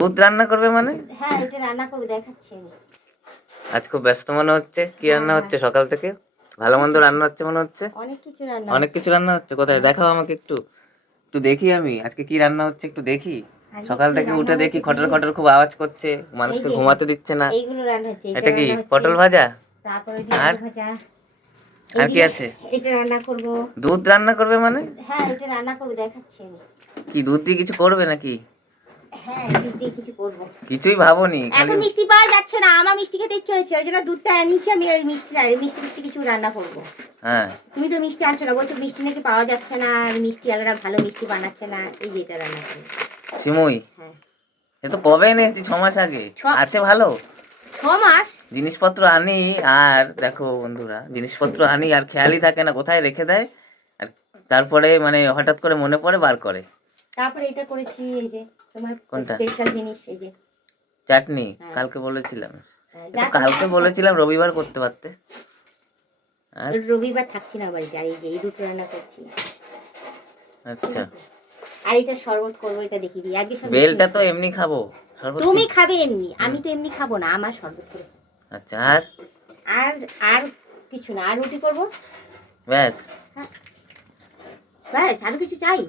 দুধ রান্না করবে মানে? হ্যাঁ, এটা রান্না করবে, দেখাচ্ছি আমি। আজ খুব ব্যস্ত মনে হচ্ছে। কি রান্না হচ্ছে সকাল থেকে? ভালো মন্দ রান্না হচ্ছে মনে হচ্ছে। অনেক কিছু রান্না অনেক হচ্ছে। কিছু রান্না হচ্ছে। কোথায় দেখাও আমাকে একটু। একটু দেখি আমি আজকে কি রান্না হচ্ছে একটু দেখি। আজকে সকাল কি থেকে রান্না উঠে দেখি হচ্ছে খটর দিদি? খটর খুব আওয়াজ করছে, এই মানুষকে যে ঘুমাতে দিচ্ছে না। এইগুলো রান্না হচ্ছে, এটা এটা কি রান্না হচ্ছে। পটল ভাজা? তারপরে ওই যে আর আলু ভাজা। আর কি এইদিকে আছে? এটা রান্না করব। দুধ রান্না করবে মানে? হ্যাঁ, এটা রান্না করবে, দেখাচ্ছি আমি। কি দুধ দিয়ে কিছু করবে নাকি? হ্যাঁ, দুধ দিয়ে কিছু করবো। কিছুই ভাবোনি খালি? এখন মিষ্টি পাওয়া যাচ্ছে না, আমার মিষ্টি খেতে ইচ্ছে হয়েছে, ওই জন্য দুধটা এনেছি আমি। ওই মিষ্টি মিষ্টি মিষ্টি কিছু রান্না করবো। হ্যাঁ, তুমি তো মিষ্টি আনছো না, বলছো মিষ্টি নাকি পাওয়া যাচ্ছে না, আর মিষ্টি আলাদা ভালো মিষ্টি বানাচ্ছে না। এই যে এটা রান্না করবো। সিমুই হ্যাঁ, এ তো কবে এনেছি? 6 মাস আগে। আছে ভালো 6 মাস। জিনিসপত্র আনি। আর দেখো বন্ধুরা, জিনিসপত্র আনি আর খেয়ালই থাকে না কোথায় রেখে দেয়। আর তারপরে মানে হঠাৎ করে মনে পড়ে বার করে। তারপরে এটা করেছি, এই যে তোমার কোনটা? স্পেশাল জিনিস, এই যে। চাটনি হ্যাঁ। কালকে বলেছিলাম। হ্যাঁ, এ তো কালকে বলেছিলাম রবিবার করতে পারতে। আর রবিবার থাকছি না বাড়িতে, আর এই যে এই দুটো রান্না করছি। আচ্ছা, আর এটা শরবত করবো, এটা দেখিয়ে দিই আজকে। সব বেলটা তো এমনি খাবো। শরবত তুমি কি? খাবে এমনি, আমি তো এমনি খাবো না, আমার শরবত করে। আচ্ছা, আর আর আর কিছু না, আর রুটি করবো। ব্যাস? হ্যাঁ, ব্যাস, আরো কিছু চাই?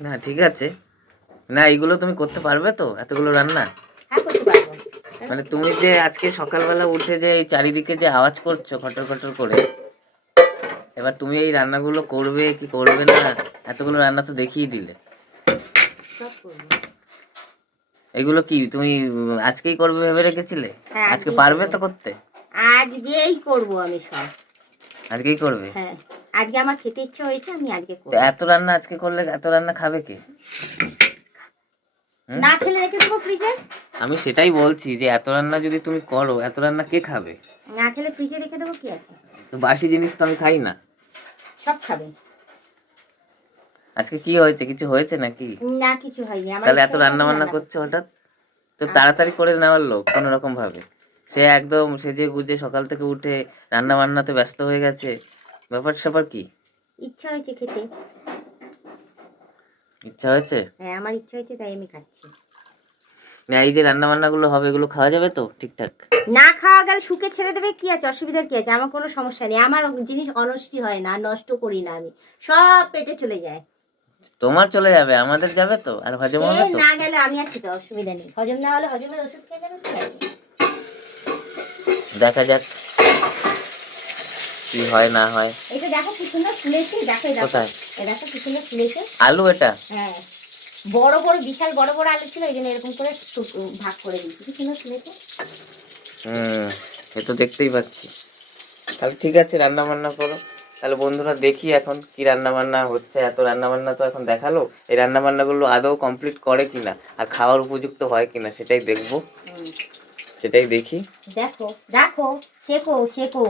না ঠিক আছে। না এইগুলো তুমি করতে পারবে তো, এতগুলো রান্না? হ্যাঁ, করতে পারবো। মানে তুমি যে আজকে সকালবেলা উঠে যে এই চারিদিকে যে আওয়াজ করছো খটর খটর করে, এবার তুমি এই রান্নাগুলো করবে কি করবে না? এতগুলো রান্না তো দেখিয়ে দিলে। সব করবো। এগুলো কি তুমি আজকেই করবে ভেবে রেখেছিলে? হ্যাঁ, আজকে আজকেই পারবে করবো। তো করতে? আজকেই করবো আমি সব। আজকেই করবে? হ্যাঁ, আজকে আমার খেতে ইচ্ছে হয়েছে, আমি আজকে তো করবো। এত রান্না আজকে করলে এত রান্না খাবে কে? হুম? না খেলে রেখে দেবো ফ্রিজে। আমি সেটাই বলছি যে এত রান্না যদি তুমি করো, এত রান্না কে খাবে? না খেলে ফ্রিজে রেখে দেবো, কি আছে। তো বাসি জিনিস তো আমি খাই না। সব খাবে। আজকে কি হয়েছে? কিছু হয়েছে নাকি? না, কিছু হয়নি, আমার তাহলে এত ইচ্ছে হয়েছে, রান্না আমি বান্না রান্না করছে করছি। হঠাৎ? তো তাড়াতাড়ি করে নেওয়ার লোক কোনো রকম ভাবে। সে একদম সেজে গুজে সকাল থেকে উঠে রান্না বান্নাতে ব্যস্ত হয়ে গেছে। ব্যাপার স্যাপার কি? ইচ্ছা হয়েছে খেতে। ইচ্ছা হয়েছে? হ্যাঁ, আমার ইচ্ছা হয়েছে, তাই আমি খাচ্ছি। না এই যে রান্না বান্না গুলো হবে এগুলো খাওয়া যাবে তো ঠিকঠাক? না খাওয়া গেলে শুকে ছেড়ে দেবে, কি আছে, অসুবিধার কি আছে, আমার কোনো সমস্যা নেই। আমার জিনিস অনষ্টি হয় না, নষ্ট করি না আমি, সব পেটে চলে যায়। তোমার চলে যাবে, আমাদের যাবে তো, আর হজম সে হবে তো। না গেলে আমি আছি তো, অসুবিধা নেই। হজম না হলে হজমের ওষুধ খেয়ে যাবে, ঠিক আছে। দেখা যাক কি হয় না হয়। এটা দেখো কি সুন্দর ফুলেছে, দেখো এই দেখো, কোথায়? এই দেখো কি সুন্দর ফুলেছে। আলু এটা? হ্যাঁ, বড় বড় বিশাল বড় বড় আলু ছিল, এই জন্য এরকম করে ভাগ করে দিয়েছি, কি সুন্দর ফুলেছে। এ তো দেখতেই পাচ্ছি। তাহলে ঠিক আছে রান্না বান্না করো। তাহলে বন্ধুরা দেখি এখন কি রান্না বান্না হচ্ছে। এত রান্না বান্না তো এখন দেখালো, এই রান্না বান্নাগুলো আদৌ কমপ্লিট করে কিনা আর খাওয়ার উপযুক্ত হয় কিনা সেটাই দেখবো, সেটাই দেখি। দেখো দেখো, শেখো শেখো।